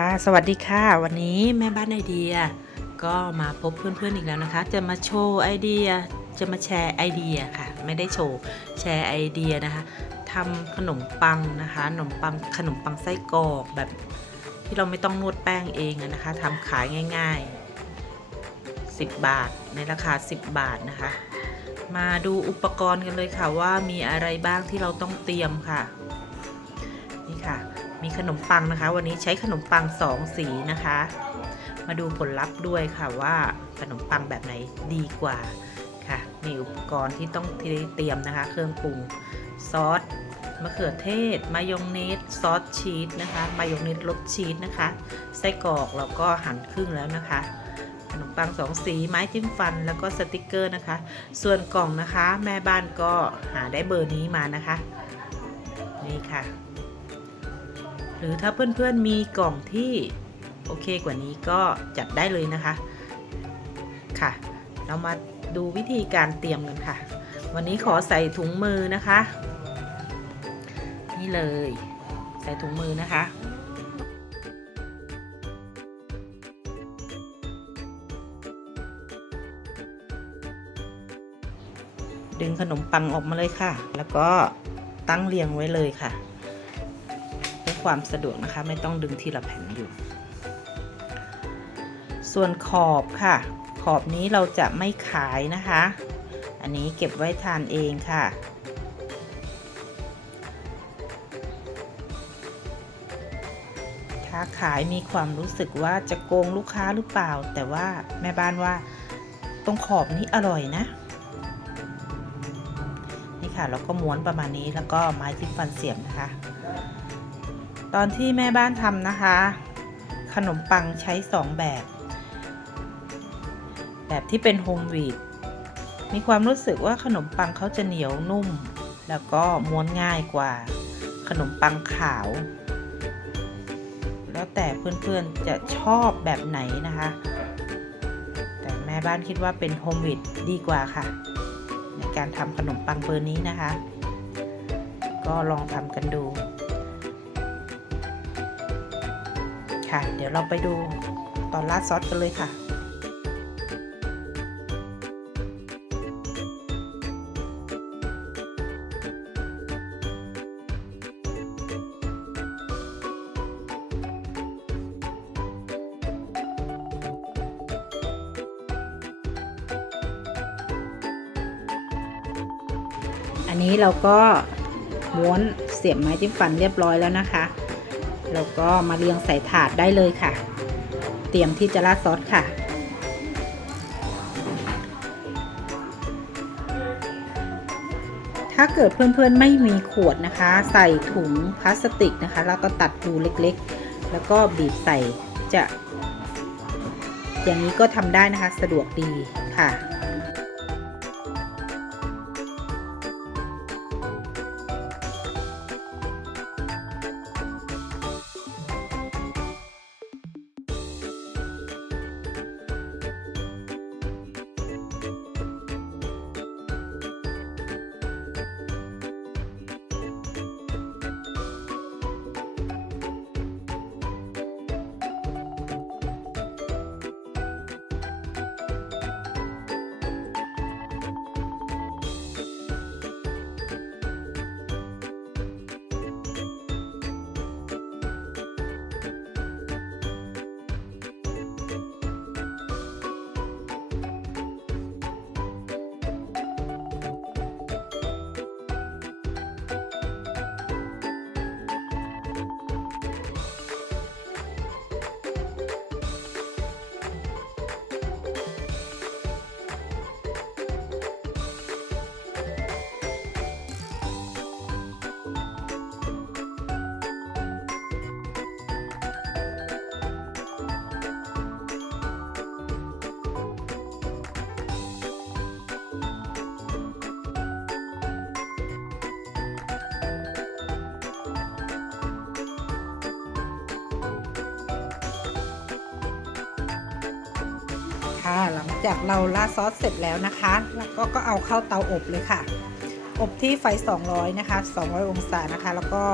ค่ะ สวัสดีค่ะ วันนี้แม่บ้านไอเดีย ก็มาพบเพื่อนๆอีกแล้วนะคะ จะมาโชว์ไอเดีย จะมาแชร์ไอเดียค่ะ ไม่ได้โชว์ แชร์ไอเดียนะคะทำขนมปังนะคะ ขนมปัง ขนมปังไส้กรอกแบบที่เราไม่ต้องนวดแป้งเองนะคะทำขายง่ายๆ 10 บาท ในราคา 10 บาทนะคะ มาดูอุปกรณ์กันเลยค่ะว่ามีอะไรบ้างที่เราต้องเตรียมค่ะ นี่ค่ะ มีขนมปังนะคะ วันนี้ใช้ขนมปังสองสีนะคะ มาดูผลลัพธ์ด้วยค่ะว่าขนมปังแบบไหนดีกว่าค่ะ มีอุปกรณ์ที่ต้องเตรียมนะคะ เครื่องปรุงซอสมะเขือเทศ มายองเนสซอสชีสนะคะ มายองเนสรสชีสนะคะ ไส้กรอกเราก็หั่นครึ่งแล้วนะคะ ขนมปังสองสีไม้จิ้มฟันแล้วก็สติกเกอร์นะคะ ส่วนกล่องนะคะ แม่บ้านก็หาได้เบอร์นี้มานะคะ นี่ค่ะ รือถ้าเพื่อนๆมีกล่องที่โอเคกว่านี้ก็จัดได้เลยนะคะ ค่ะ เรามาดูวิธีการเตรียมกันค่ะ วันนี้ขอใส่ถุงมือนะคะ นี่เลย ใส่ถุงมือนะคะดึงขนมปังออกมาเลยค่ะ แล้วก็ตั้งเรียงไว้เลยค่ะ เพื่อความสะดวกนะคะ ไม่ต้องดึงทีละแผ่นอยู่ ส่วนขอบค่ะ ขอบนี้เราจะไม่ขายนะคะ อันนี้เก็บไว้ทานเองค่ะ ถ้าขายมีความรู้สึกว่าจะโกงลูกค้าหรือเปล่า แต่ว่าแม่บ้านว่าตรงขอบนี้อร่อยนะนี่ค่ะเราก็ม้วนประมาณนี้แล้วก็ไม้จิ้ฟันเสียบนะคะ ตอนที่แม่บ้านทำนะคะ ขนมปังใช้2แบบ แบบที่เป็นโฮมวีดมีความรู้สึกว่าขนมปังเขาจะเหนียวนุ่ม แล้วก็ม้วนง่ายกว่า ขนมปังขาว แล้วแต่เพื่อนๆจะชอบแบบไหนนะคะ แต่แม่บ้านคิดว่าเป็นโฮมวีดดีกว่าค่ะ ในการทำขนมปังเบอร์นี้นะคะ ก็ลองทำกันดู ค่ะ เดี๋ยวเราไปดูตอนราดซอสกันเลยค่ะอันนี้เราก็ม้วนเสียบไม้จิ้มฟันเรียบร้อยแล้วนะคะ แล้วก็มาเรียงใส่ถาดได้เลยค่ะ เตรียมที่จะราดซอสค่ะ ถ้าเกิดเพื่อนๆไม่มีขวดนะคะ ใส่ถุงพลาสติกนะคะ แล้วก็ตัดรูเล็กๆ แล้วก็บีบใส่จะ อย่างนี้ก็ทำได้นะคะสะดวกดีค่ะ ค่ะ หลังจากเราราดซอสเสร็จแล้วนะคะ แล้วก็ก็เอาเข้าเตาอบเลยค่ะ อบที่ไฟ 200 นะคะ 200 องศานะคะ แล้วก็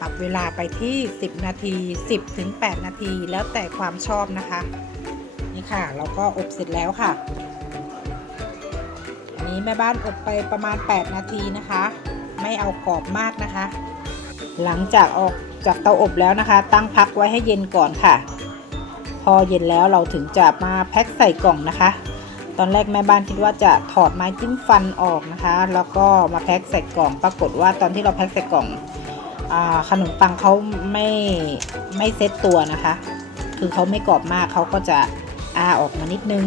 ปรับเวลาไปที่ 10 นาที 10 ถึง 8 นาที แล้วแต่ความชอบนะคะ นี่ค่ะ เราก็อบเสร็จแล้วค่ะ อันนี้แม่บ้านอบไปประมาณ 8 นาทีนะคะ ไม่เอากรอบมากนะคะ หลังจากออกจากเตาอบแล้วนะคะ ตั้งพักไว้ให้เย็นก่อนค่ะ พอเย็นแล้วเราถึงจะมาแพ็คใส่กล่องนะคะ ตอนแรกแม่บ้านคิดว่าจะถอดไม้จิ้มฟันออกนะคะ แล้วก็มาแพ็คใส่กล่อง ปรากฏว่าตอนที่เราแพ็คใส่กล่องอขนมปังเขาไม่ไม่เซ็ตตัวนะคะ คือเขาไม่กรอบมากเขาก็จะอาออกมานิดนึง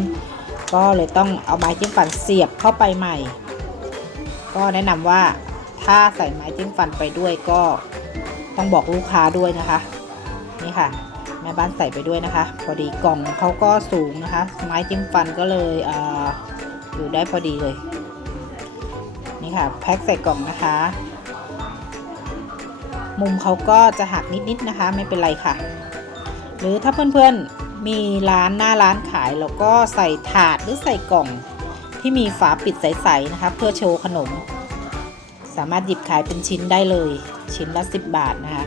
ก็เลยต้องเอาไม้จิ้มฟันเสียบเข้าไปใหม่ ก็แนะนำว่าถ้าใส่ไม้จิ้มฟันไปด้วยก็ต้องบอกลูกค้าด้วยนะคะ นี่ค่ะ ม่บ้านใส่ไปด้วยนะคะ พอดีกล่องเขาก็สูงนะคะ ไม้จิ้มฟันก็เลยออยู่ได้พอดีเลย นี่ค่ะแพ็คใส่กล่องนะคะ มุมเขาก็จะหักนิดๆนะคะ ไม่เป็นไรค่ะ หรือถ้าเพื่อนๆมีร้านหน้าร้านขายแล้วก็ใส่ถาดหรือใส่กล่องที่มีฝาปิดใสๆนะคะ เพื่อโชว์ขนม สามารถหยิบขายเป็นชิ้นได้เลย ชิ้นละ 10 บาทนะคะ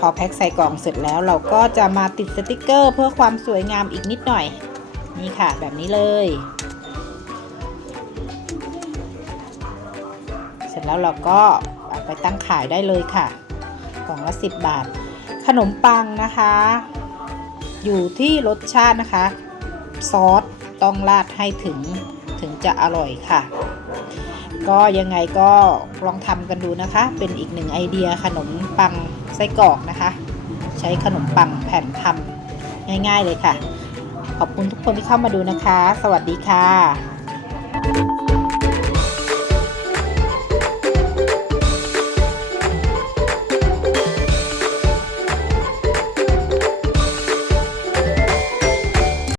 พอแพ็คใส่กล่องเสร็จแล้วเราก็จะมาติดสติกเกอร์เพื่อความสวยงามอีกนิดหน่อย นี่ค่ะแบบนี้เลย เสร็จแล้วเราก็เอาไปตั้งขายได้เลยค่ะ กล่องละ 10 บาท ขนมปังนะคะ อยู่ที่รสชาตินะคะ ซอสต้องราดให้ถึงถึงจะอร่อยค่ะ ก็ยังไงก็ลองทำกันดูนะคะ เป็นอีกหนึ่งไอเดียขนมปัง ไส้กรอกนะคะ ใช้ขนมปังแผ่นทำง่ายๆเลยค่ะ ขอบคุณทุกคนที่เข้ามาดูนะคะ สวัสดีค่ะ